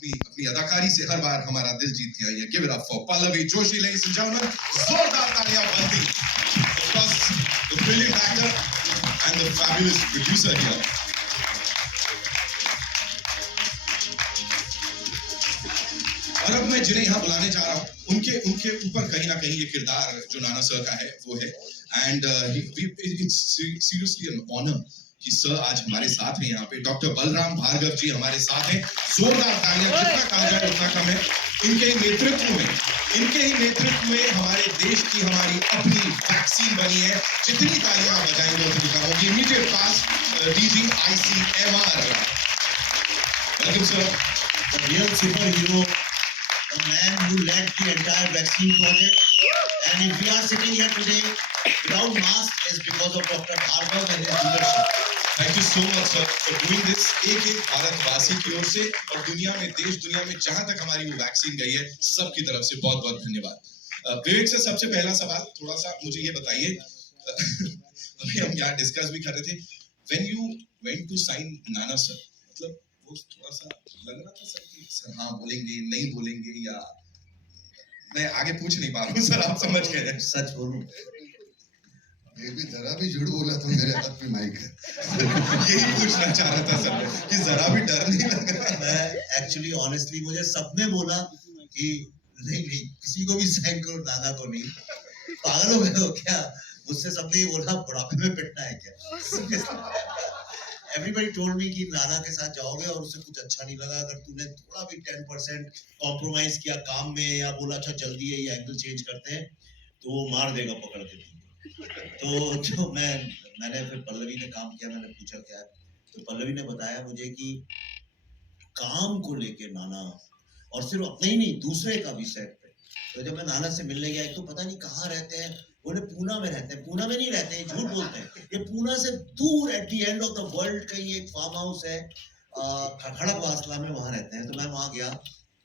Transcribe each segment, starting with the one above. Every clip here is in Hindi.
अपनी अपनी अदाकारी से हर बार हमारा दिल जीतती आई है. Give it up for Pallavi Joshi, ladies and gentlemen. जोरदार तालियां बनती. Of course, the brilliant actor and the fabulous producer here. और अब मैं जिन्हें यहाँ बुलाने जा रहा हूँ, उनके ऊपर कहीं ना कहीं ये किरदार जो नाना सर का है वो है. And it's seriously an honour कि सर आज हमारे साथ हैं यहाँ पे. डॉक्टर बलराम भार्गव जी हमारे साथ हैं. जोरदार तालियां, जितना कहा जाए उतना कम है. इनके ही नेतृत्व में हमारे देश की हमारी अपनी वैक्सीन बनी है. जितनी तालियां आप बजाएंगे उतनी कम होगी. Immediate pass DG ICMR. Welcome sir. Real superhero, the man who led the entire vaccine project. And if we are sitting here today without mask, is because of Dr. Bhargav and his leadership. Thank you so much sir for doing this. एक भारतवासी की ओर से और दुनिया में जहां तक हमारी वो वैक्सीन गई है, सबकी तरफ से बहुत बहुत धन्यवाद. विवेक से सबसे पहला सवाल, थोड़ा सा मुझे ये बताइए. अभी हम यहाँ डिस्कस भी कर रहे थे, when you went to sign Nana sir, मतलब वो थोड़ा सा लग रहा था सर कि सर हाँ बोलेंगे नहीं बोलेंगे, या मैं आगे पूछ नहीं पा रहा हूँ सर, आप समझ गए. सच बोलूं, ये भी जरा भी झूठ बोला तो मेरे हाथ में माइक है. यही पूछना चाह रहा था सर कि जरा भी डर नहीं लग रहा. मैं एक्चुअली ऑनेस्टली मुझे सबने बोला कि नहीं किसी को भी साइन करो, नाना को नहीं. पागल हो गए हो क्या? मुझसे सबने ये बोला बुढ़ापे में पिटना है क्या? Everybody told me कि नाना के साथ जाओगे और उससे कुछ अच्छा नहीं लगा. अगर तूने थोड़ा भी 10% कॉम्प्रोमाइज किया काम में या बोला अच्छा जल्दी है ये एंगल चेंज करते हैं, तो वो मार देगा पकड़ के. तो जो मैंने फिर पल्लवी ने काम किया, मैंने पूछा क्या है, तो पल्लवी ने बताया मुझे कि काम को लेके नाना, और सिर्फ अपने ही नहीं दूसरे का भी सेट पे. तो जब मैं नाना से मिलने गया, एक तो पता नहीं कहाँ रहते हैं, बोले पूना में रहते हैं. पूना में नहीं रहते हैं, झूठ बोलते हैं. ये पूना से दूर at the end of the world कहीं एक फार्म हाउस है खड़गवासला में, वहां रहते हैं. तो मैं वहां गया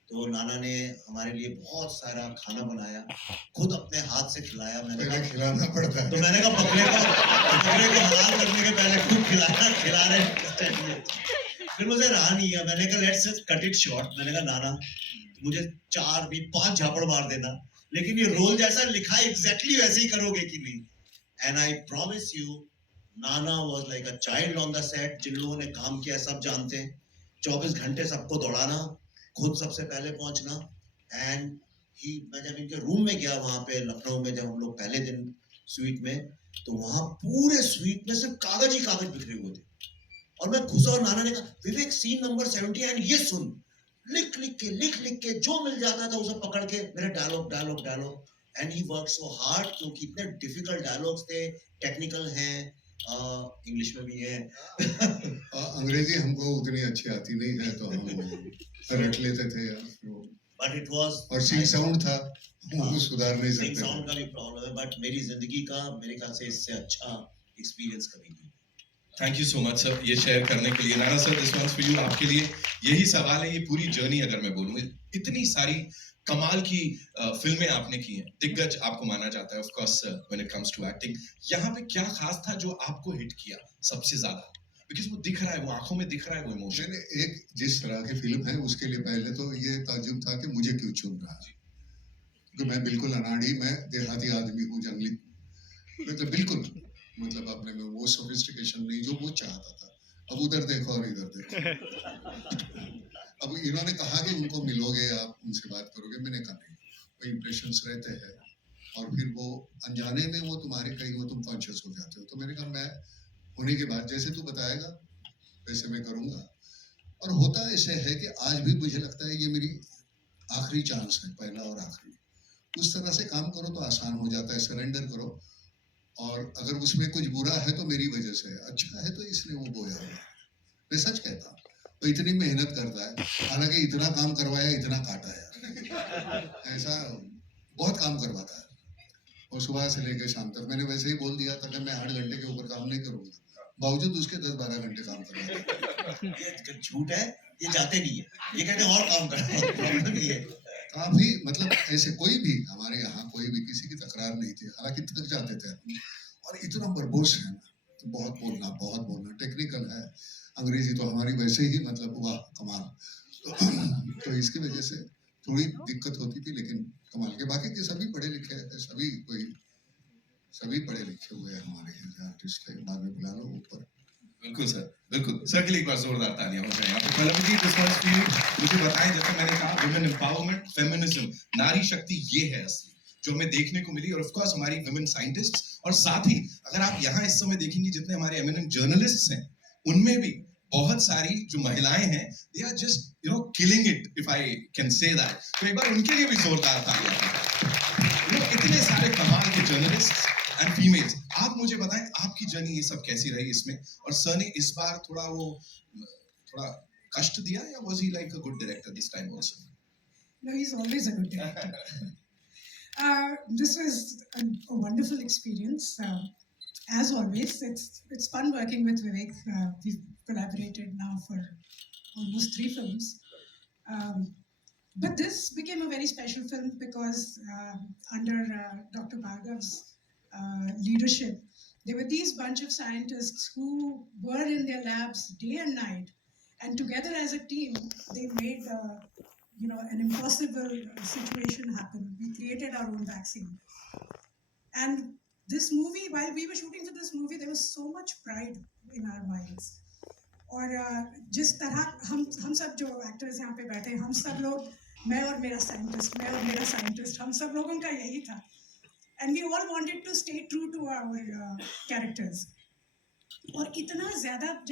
तो नाना ने हमारे लिए बहुत सारा खाना बनाया, खुद अपने हाथ से खिलाया. मैंने कहा खिलाना पड़ता है, तो मैंने कहा बकरे को हलाल करने के पहले खुद खिला रहे. फिर मुझे रहा नहीं है, मैंने कहा लेट्स कट इट शॉर्ट. मैंने कहा नाना मुझे 4 भी 5 झापड़ मार देना, लेकिन ये रोल जैसा लिखा है एग्जैक्टली वैसे ही करोगे कि नहीं. And I promise you Nana was like a child on the set. जिन लोगों ने काम किया सब जानते हैं. 24 घंटे सबको दौड़ाना, खुद सबसे पहले पहुंचना. एंड मैं जब इनके रूम में गया वहां पे लखनऊ में, जब हम लोग पहले दिन स्वीट में, तो वहां पूरे स्वीट में सिर्फ कागज ही कागज बिखरे हुए थे. और मैं घुसा और नाना ने कहा विवेक सीन नंबर 70 एंड ये सुन. लिख लिख के जो मिल जाता था उसे पकड़ के मेरे dialogue. And he work so hard, क्योंकि इतने डिफिकल्ट डायलॉग्स थे, टेक्निकल हैं, इंग्लिश में भी है. अंग्रेजी हमको उतनी अच्छी आती नहीं है तो हम रट लेते थे यार. बट इट वाज, और सिंग साउंड था, वो सुधार नहीं सिंग सकते. साउंड का भी प्रॉब्लम है, बट मेरी जिंदगी का मेरे ख्याल से इससे अच्छा एक्सपीरियंस कभी नहीं. Thank you so much sir ये शेयर करने के लिए. Nana sir, this one's for you. आपके लिए यही सवाल है. ये पूरी जर्नी अगर मैं बोलूँ, इतनी सारी कमाल की फिल्में आपने की हैं, दिग्गज आपको माना जाता है of course when it comes to acting. यहाँ पे क्या खास था जो आपको हिट किया सबसे ज्यादा? बिकॉज वो दिख रहा है, वो आंखों में दिख रहा है वो इमोशन. एक जिस तरह की फिल्म है उसके लिए पहले तो ये ताज्जुब था कि मुझे क्यों चुन रहा है, क्योंकि मैं बिल्कुल अनाड़ी, मैं देहाती आदमी हूँ, जंगली, मतलब बिल्कुल, मतलब अपने में वो सोफिस्टिकेशन नहीं जो वो चाहता था. अब उधर देखो और इधर देखो. अब इन्होंने कहा कि उनको मिलोगे आप, उनसे बात करोगे. मैंने कहा नहीं, वो इम्प्रेशंस रहते हैं और फिर वो अनजाने में वो तुम्हारे कहीं वो तुम कॉन्शियस हो जाते हो. तो मैंने कहा मैं होने के बाद जैसे तू बताएगा वैसे मैं करूँगा. और होता ऐसे है कि आज भी मुझे लगता है ये मेरी आखिरी चांस है, पहला और आखिरी. उस तरह से काम करो तो आसान हो जाता है, सरेंडर करो. और अगर उसमें कुछ बुरा है तो मेरी वजह से है, अच्छा है तो इसलिए वो बोया हुआ. मैं सच कहता हूँ. तो इतनी मेहनत करता है, हालांकि इतना काम करवाया, इतना काटा है, ऐसा बहुत काम करवाता है. और सुबह से लेकर शाम तक मैंने वैसे ही बोल दिया था कि मैं 8 घंटे के ऊपर काम नहीं करूंगा, बावजूद उसके 10-12 घंटे काम करवाता. ये झूठ है, ये जाते नहीं है, ये कहते हैं और काम करना है. काफी, मतलब ऐसे कोई भी हमारे यहाँ कोई भी किसी की तकरार नहीं थी, हालांकि थक जाते थे. और इतना वर्बोस है ना, तो बहुत बोलना, टेक्निकल है. अंग्रेजी तो हमारी वैसे ही मतलब वाह कमाल. तो इसकी वजह से थोड़ी दिक्कत होती थी, लेकिन कमाल के बाकी के सभी पढ़े लिखे हैं, सभी पढ़े लिखे हुए हैं हमारे यहाँ आर्टिस्ट है, बाद में बुला लो ऊपर। बिल्कुल सर, बिल्कुल सर के लिए एक बार जोरदार तालियां हो जाए यहाँ पे। Pallavi ji, this one's for you। मुझे बताएं, जैसे मैंने कहा, वुमेन एम्पावरमेंट, फेमिनिज्म, नारी शक्ति, ये है असली जो हमें देखने को मिली। और ऑफ कोर्स हमारी वुमेन साइंटिस्ट्स, और साथ ही अगर आप यहाँ इस समय देखेंगे जितने हमारे एमिनेंट जर्नलिस्ट्स हैं, उनमें भी बहुत सारी जो महिलाएं हैं, they are just killing it, if I can say that. तो एक बार उनके लिए भी जोरदार तालियां। इतने सारे कमाल के जर्नलिस्ट एंड फीमेल्स। आप मुझे बताएं, आपकी जर्नी ये सब कैसी रही इसमें, और सर ने इस बार थोड़ा कष्ट दिया, या was he like a good director this time also? No, he's always a good director. This was a wonderful experience. As always, it's fun working with Vivek. We've collaborated now for almost 3 films. But this became a very special film because under Dr. Bhargav's leadership, there were these bunch of scientists who were in their labs day and night, and together as a team, they made an impossible situation happen. We created our own vaccine. And this movie, while we were shooting for this movie, there was so much pride in our minds. और जिस तरह हम सब जो एक्टर्स यहाँ पे बैठे हैं, हम सब लोग, मैं और मेरा साइंटिस्ट, हम सब लोगों का यही था. And we all wanted to stay true to our characters. और इतना ज़्यादा